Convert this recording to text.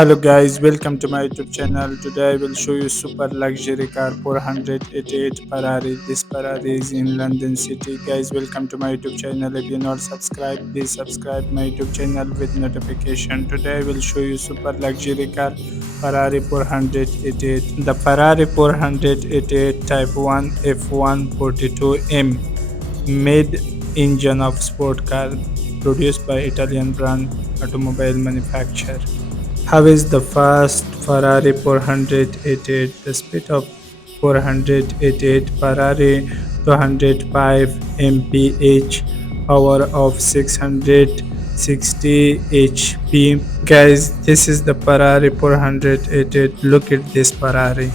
Hello guys, welcome to my YouTube channel. Today I will show you super luxury car 488 Ferrari. This Ferrari is in London City. Guys, welcome to my YouTube channel. If you're not subscribed, please subscribe my YouTube channel with notification. Today I will show you super luxury car Ferrari 488. The Ferrari 488 Type 1 F142M mid engine of sport car produced by Italian brand automobile manufacturer. How is the fast Ferrari 488? The speed of 488 Ferrari 205 mph, power of 660 HP. Guys, this is the Ferrari 488. Look at this Ferrari.